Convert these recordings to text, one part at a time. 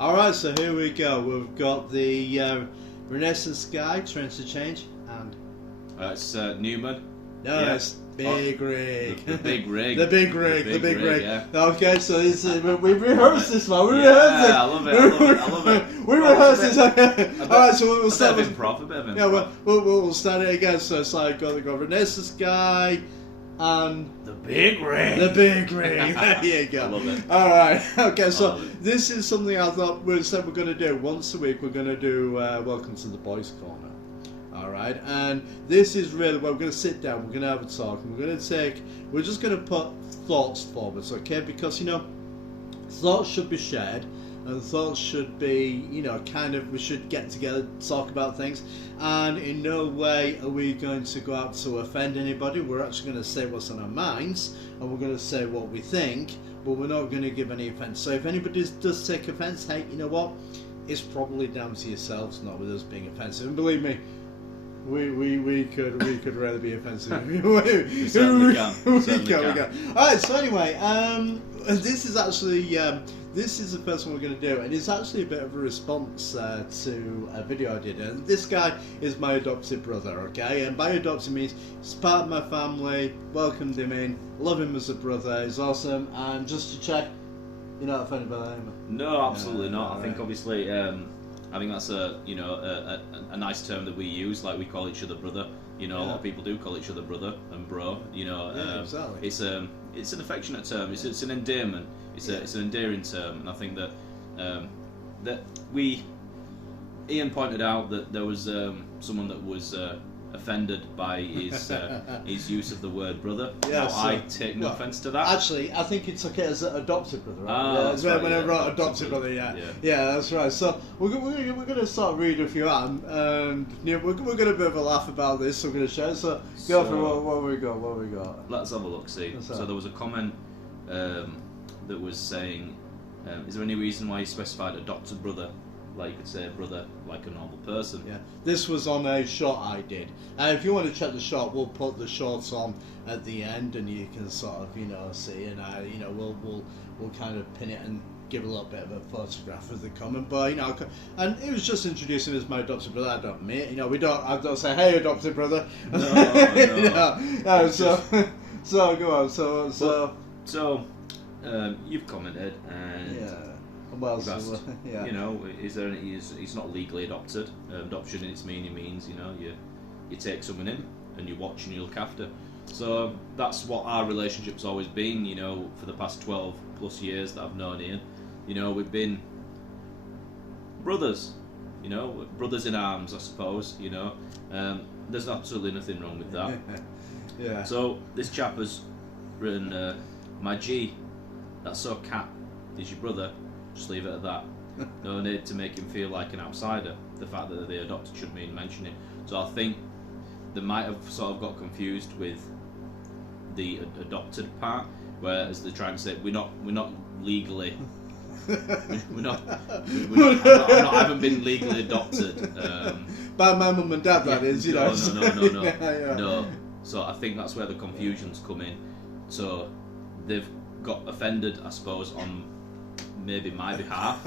Alright, so here we go. We've got the Renaissance guy, Trends to Change, and... It's Newman. No, Yeah. it's Big Rig. The Big Rig. The Big Rig, the Big Rig. Yeah. Okay, so this is, we've rehearsed this one. We Yeah, rehearsed it. I love it, I love it, I love it. We Well, rehearsed it's this. Alright, so we'll start a bit with... of improv, a bit of improv. Yeah, we'll start it again. So it's like got the Renaissance guy and The Big Rig. the Big Rig. There you go. I love it. All right. Okay. So love it. this is something I thought we said we're going to do once a week. We're going to do Welcome to the Boys Corner. All right. And this is really where we're going to sit down. We're going to have a talk. And we're just going to put thoughts forward. Okay? Because thoughts should be shared. And thoughts should be, we should get together, talk about things. And in no way are we going to go out to offend anybody. We're actually going to say what's on our minds, and we're going to say what we think, but we're not going to give any offence. So if anybody does take offence, hey, you know what? It's probably down to yourselves, not with us being offensive. And believe me, we could really be offensive. We certainly can. We can. Alright, so anyway, this is actually this is the first one we're going to do, and it's actually a bit of a response to a video I did. And this guy is my adopted brother, okay? And by adopted means he's part of my family, welcomed him in, love him as a brother, he's awesome. And just to check, you're not offended by that, am I? No, absolutely not. I think right. obviously, I think that's a nice term that we use. Like we call each other brother. A lot of people do call each other brother and bro. Exactly. It's an affectionate term. It's an endearment. It's an endearing term, and I think that Ian pointed out that there was someone that was offended by his use of the word brother. Yeah, now, I take no offence to that. Actually, I think it's okay as an adopted brother, right? Ah, that's right, when I yeah, wrote adopted absolutely. brother, Yeah. That's right. So we're going to start reading a few out, and we're going to have a laugh about this. So we're going to share. So go for what we got. Let's have a look. See, so there was a comment that was saying, "Is there any reason why you specified adopted brother? Like you could say brother like a normal person." Yeah, this was on a short I did. If you want to check the short, we'll put the shorts on at the end, and you can sort of see, and we'll kind of pin it and give a little bit of a photograph of the comment. But and it was just introducing as my adopted brother. I don't mean I don't say hey adopted brother. No. So go on. So you've commented and. Yeah. Well, You've asked, is there any? He's not legally adopted. Adoption in its meaning means you take someone in and you watch and you look after. So that's what our relationship's always been. For the past 12 plus years that I've known Ian, we've been brothers. Brothers in arms, I suppose. There's absolutely nothing wrong with that. Yeah. So this chap has written, "My G, that's so cat is your brother. Just leave it at that. No need to make him feel like an outsider. The fact that they're adopted shouldn't mean mentioning." So I think they might have sort of got confused with the adopted part, whereas they're trying to say we're not legally. I haven't been legally adopted. By my mum and dad, that is, No. Yeah. No. So I think that's where the confusions come in. So they've got offended, I suppose, on maybe my behalf.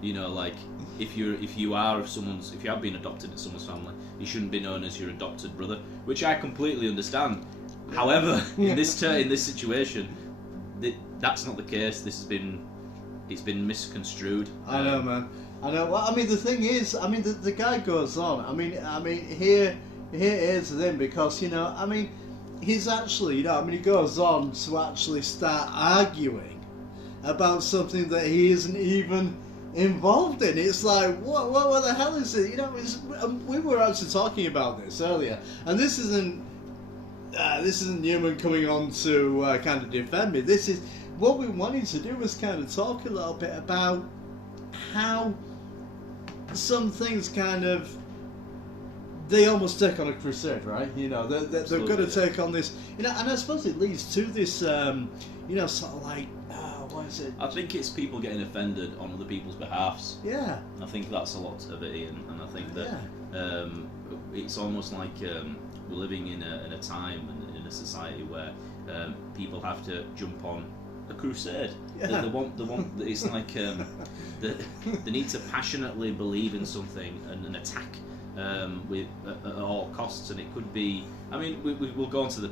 Like if you have been adopted in someone's family, you shouldn't be known as your adopted brother, which I completely understand. However, in this situation, that's not the case. It's been misconstrued. I know, man. I know. Well, I mean, the thing is, the guy goes on. I mean, here is the thing, because he's actually, he goes on to actually start arguing about something that he isn't even involved in. It's like, what the hell is it? We were actually talking about this earlier, and this isn't Newman coming on to kind of defend me. This is what we wanted to do, was kind of talk a little bit about how some things kind of they almost take on a crusade, right? They've got to take on this, and I suppose it leads to this, sort of like. What is it? I think it's people getting offended on other people's behalves. Yeah. I think that's a lot of it, Ian, and I think that it's almost like we're living in a time and in a society where people have to jump on a crusade. Yeah. They want. It's like they need to passionately believe in something and attack with at all costs. And it could be. I mean, we'll go onto the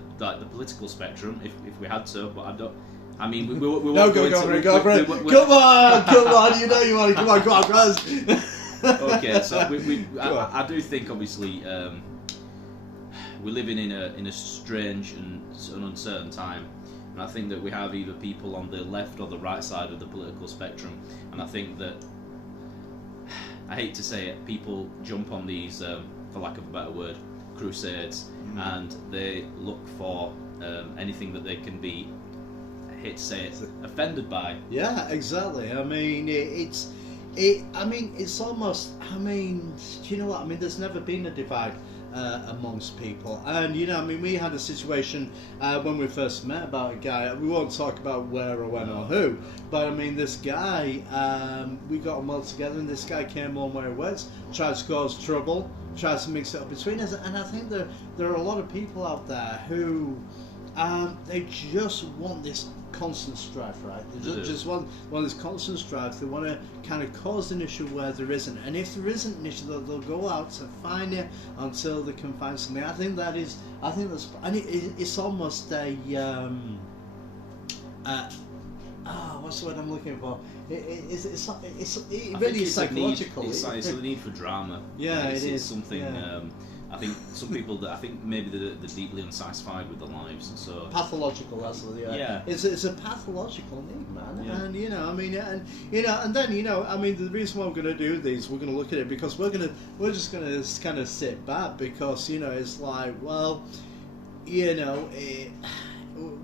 political spectrum if we had to, but I don't. I mean, we won't No, go go for into it, go for it. Come on, you know you want to. Come on, guys. Okay, so I do think obviously we're living in a strange and an uncertain time, and I think that we have either people on the left or the right side of the political spectrum, and I think that, I hate to say it, people jump on these, for lack of a better word, crusades, and they look for anything that they can be, I hate to say it, offended by. Yeah, exactly. I mean, it's almost. I mean, you know what? I mean, there's never been a divide amongst people, and you know, I mean, we had a situation when we first met about a guy. We won't talk about where or when or who, but I mean, this guy, we got them all together, and this guy came on where he was, tried to cause trouble, tried to mix it up between us, and I think there are a lot of people out there who they just want this constant strife, right? They just want this constant strife. They want to kind of cause an issue where there isn't, and if there isn't an issue, they'll go out to find it until they can find something. I think that's, and it's almost a what's the word I'm looking for? It's really psychological. It's the need for drama. Yeah, it is. It's something. Yeah. I think some people that maybe they're deeply unsatisfied with their lives, so pathological. That's yeah. It's a pathological need, man. Yeah. And you know, I mean, and then you know, I mean, the reason why we're going to do these, we're going to look at it because we're just going to kind of sit back because you know, it's like, well, you know.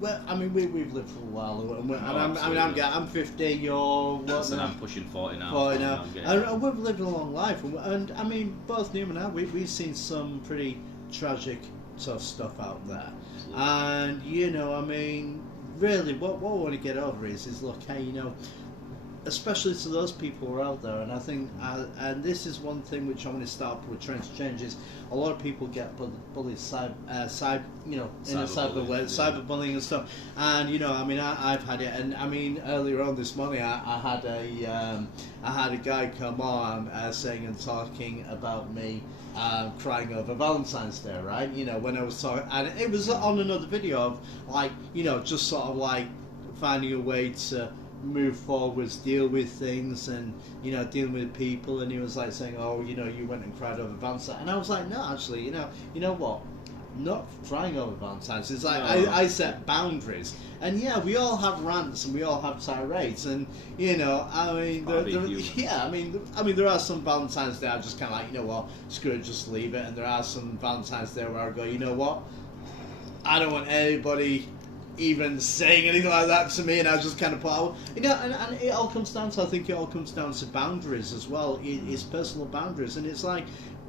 Well, I mean, we've lived for a while, and I'm 50. You're what? And I'm pushing 40 now. 40 now, and we've lived a long life, and I mean, both Neil and I, we've seen some pretty tragic, tough stuff out there, and you know, I mean, really, what we want to get over is look, hey, you know, especially to those people who are out there, and I think, and this is one thing which I want to start with trying to change is a lot of people get bullied cyberbullying and stuff, and you know, I mean, I've had it, and I mean, earlier on this morning, I had a guy come on saying and talking about me crying over Valentine's Day, right? You know, when I was talking, and it was on another video of like, you know, just sort of like finding a way to move forwards, deal with things, and you know, dealing with people. And he was like saying, "Oh, you know, you went and cried over Valentine's," and I was like, "No, actually, you know what? Not crying over Valentine's. It's like I set boundaries, and yeah, we all have rants and we all have tirades, and you know, I mean, there are some Valentine's Day I just kind of like, you know what, screw it, just leave it, and there are some Valentine's Day where I go, you know what, I don't want anybody even saying anything like that to me, and I just kind of put out, you know, and it all comes down to, I think it all comes down to boundaries as well. It's personal boundaries, and it's like,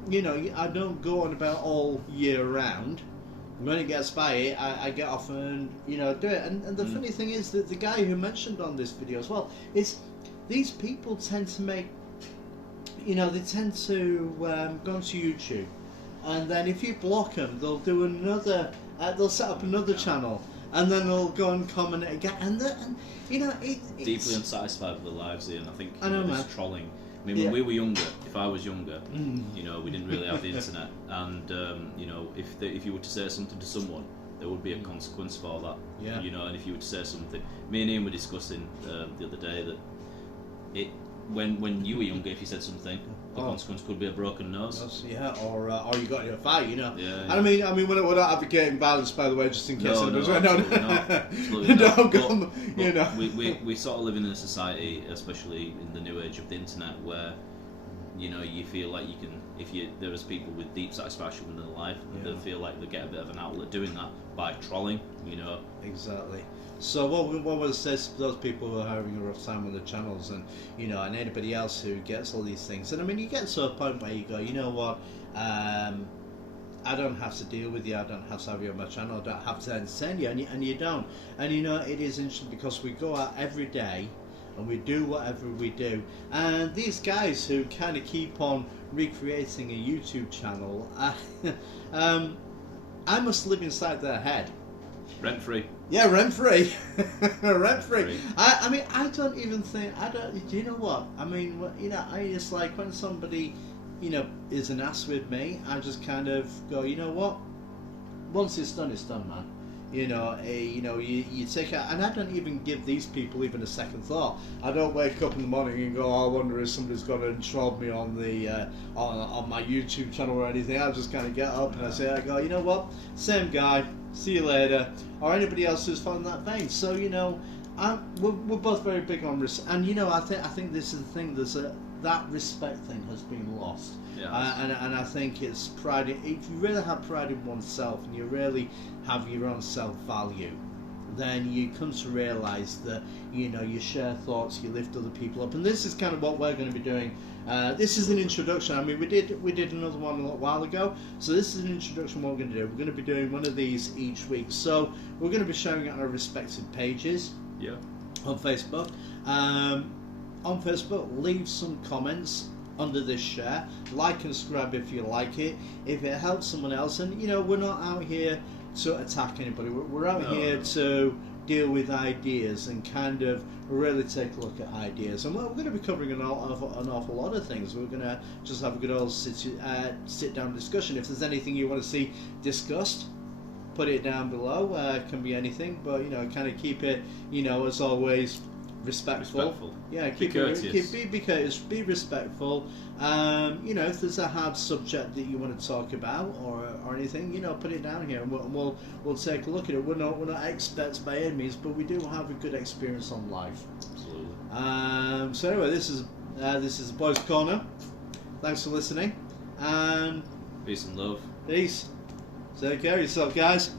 you know, I don't go on about all year round. When it gets by it, I get off and, you know, do it. And the funny thing is that the guy who mentioned on this video as well, is these people tend to make, you know, they tend to go onto YouTube, and then if you block them, they'll do another, they'll set up another channel, and then they'll go and comment it again, and you know, it's deeply unsatisfied with their lives, and I think it's trolling. I mean, when we were younger, if I was younger, you know, we didn't really have the internet, and you know, if you were to say something to someone, there would be a consequence for that. Yeah. You know, and if you were to say something, me and Ian were discussing the other day that when you were younger, if you said something, the consequence could be a broken nose. Yeah, or you got in a fight, you know. Yeah. I mean, we're not advocating violence, by the way, just in case. Absolutely not. You know. We sort of live in a society, especially in the new age of the internet, where you know, you feel like you can, there is people with deep satisfaction in their life, they feel like they get a bit of an outlet doing that by trolling, you know. Exactly. So what would it say to those people who are having a rough time with their channels, and you know, and anybody else who gets all these things? And I mean, you get to a point where you go, you know what, I don't have to deal with you, I don't have to have you on my channel, I don't have to entertain you, and you don't. And you know, it is interesting because we go out every day and we do whatever we do, and these guys who kind of keep on recreating a YouTube channel, I must live inside their head. Rent free. Yeah, rent free. Rent free. Free. I mean, I don't even think. I don't. Do you know what? I mean, it's like when somebody, is an ass with me, I just kind of go, you know what? Once it's done, man. You take it, and I don't even give these people even a second thought. I don't wake up in the morning and go, oh, I wonder if somebody's going to troll me on the on my YouTube channel or anything. I just kind of get up and I go, you know what? Same guy. See you later. Or anybody else who's following that vein. So we're both very big on respect, and I think this is the thing. That respect thing has been lost. Yeah. And I think it's pride. If you really have pride in oneself and you really have your own self-value, then you come to realise that you share thoughts, you lift other people up, and this is kind of what we're going to be doing. This is an introduction. I mean, we did another one a little while ago, so this is an introduction. What we're going to do, we're going to be doing one of these each week. So we're going to be sharing it on our respective pages. Yeah. On Facebook. On Facebook, leave some comments under this share, like and subscribe if you like it, if it helps someone else. And we're not out here to attack anybody, we're out here to deal with ideas and kind of really take a look at ideas. And we're going to be covering an awful lot of things. We're going to just have a good old sit down discussion. If there's anything you want to see discussed, put it down below. It can be anything, but kind of keep it as always respectful. Yeah, be courteous. Be courteous, be respectful. If there's a hard subject that you want to talk about or anything, put it down here and we'll take a look at it. We're not experts by any means, but we do have a good experience on life. Absolutely. So anyway, this is the Boys Corner. Thanks for listening, and Peace and love. peace. Take care of yourself, guys.